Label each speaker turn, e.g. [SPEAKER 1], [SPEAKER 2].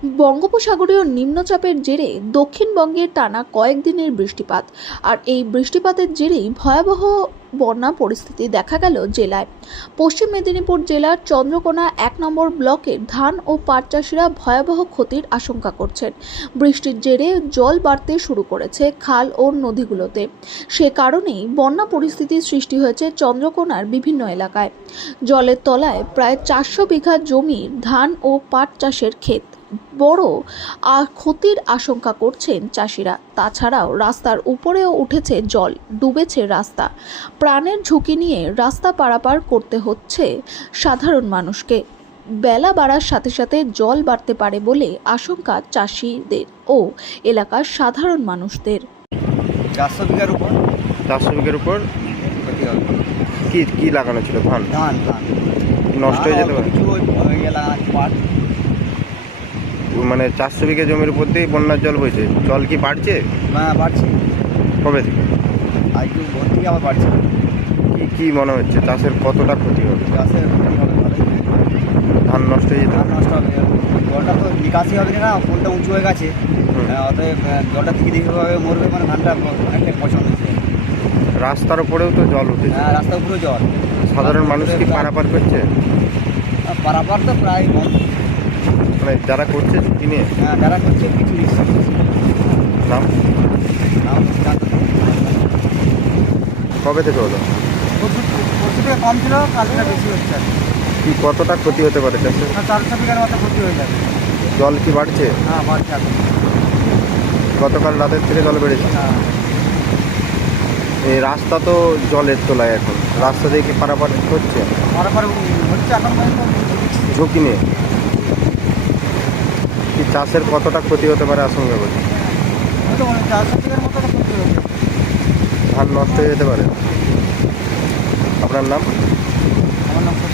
[SPEAKER 1] বঙ্গোপসাগরীয় নিম্নচাপের জেরে দক্ষিণবঙ্গে টানা কয়েকদিনের বৃষ্টিপাত। আর এই বৃষ্টিপাতের জেরেই ভয়াবহ বন্যা পরিস্থিতি দেখা গেল জেলায়। পশ্চিম মেদিনীপুর জেলার চন্দ্রকোনা 1 নম্বর ব্লকের ধান ও পাট চাষিরা ভয়াবহ ক্ষতির আশঙ্কা করছেন। বৃষ্টির জেরে জল বাড়তে শুরু করেছে খাল ও নদীগুলোতে। সে কারণেই বন্যা পরিস্থিতির সৃষ্টি হয়েছে চন্দ্রকোনার বিভিন্ন এলাকায়। জলের তলায় প্রায় 400 বিঘা জমির ধান ও পাট চাষের ক্ষেত। বড় ক্ষতির আশঙ্কা করছেন চাষিরা। তাছাড়াও রাস্তার উপরেও উঠেছে জল, ডুবেছে রাস্তা। প্রাণের ঝুঁকি নিয়ে রাস্তা পারাপার করতে হচ্ছে সাধারণ মানুষকে। বেলা বাড়ার সাথে সাথে জল বাড়তে পারে বলে আশঙ্কা চাষিদের ও এলাকার সাধারণ মানুষদের।
[SPEAKER 2] 400 বিঘার উপর
[SPEAKER 3] ক্ষতি হবে।
[SPEAKER 2] কি কি লাগানো ছিল? ধান
[SPEAKER 3] ধান ধান
[SPEAKER 2] নষ্ট হয়ে যেতে পারে?
[SPEAKER 3] কিছু হয়ে গেল পাট।
[SPEAKER 2] মানে 400 বিঘা জমির উপর দিয়ে বন্যার জল বইছে। জল কি বাড়ছে?
[SPEAKER 3] বাড়ছে,
[SPEAKER 2] কবে থেকে?
[SPEAKER 3] আজকে ভোর থেকে আবার বাড়ছে।
[SPEAKER 2] কি কি মনে হচ্ছে চাষের কতটা ক্ষতি হবে?
[SPEAKER 3] গাছের ক্ষতি হবে, ভালো
[SPEAKER 2] ধান নষ্ট হয়ে যেতে
[SPEAKER 3] ধান
[SPEAKER 2] পারে?
[SPEAKER 3] নষ্ট হবে। জলটা তো নিকাশি হবে না, পোলটা উঁচু হয়ে গেছে। অতএব জলটা থেকে দেখেভাবে মরবে, মানে ধানটা অনেকটাই পছন্দ হচ্ছে।
[SPEAKER 2] রাস্তার উপরেও তো জল উঠেছে।
[SPEAKER 3] রাস্তার উপরেও জল।
[SPEAKER 2] সাধারণ মানুষ কি পারাপার করছে?
[SPEAKER 3] পারাপার তো প্রায় বন্ধ।
[SPEAKER 2] মানে যারা করছে ঝুঁকি নিয়ে?
[SPEAKER 3] যারা করছে কিছু রিস্ক
[SPEAKER 2] নাম
[SPEAKER 3] জানতে
[SPEAKER 2] কবে থেকে হলো?
[SPEAKER 3] পরশু থেকে কম ছিল, কালকে বেশি হচ্ছে।
[SPEAKER 2] কি কতটা ক্ষতি হতে পারে চাষের?
[SPEAKER 3] 400 বিঘার মতো ক্ষতি হয়ে যাবে।
[SPEAKER 2] জল কি বাড়ছে?
[SPEAKER 3] বাড়ছে এখন।
[SPEAKER 2] গতকাল রাতের থেকে জল বেড়েছে। এই রাস্তা তো জলের তলায়, এখন রাস্তা দিয়ে কি পারাপার হচ্ছে?
[SPEAKER 3] পারাপার হচ্ছে এখন পর্যন্ত।
[SPEAKER 2] ঝুঁকি নিয়ে কি চাষের কতটা ক্ষতি হতে পারে আশঙ্কা করছে?
[SPEAKER 3] 400 বিঘার মতো ক্ষতি হয়েছে।
[SPEAKER 2] ধান নষ্ট হয়ে যেতে পারে। আপনার নাম?
[SPEAKER 3] আমার নাম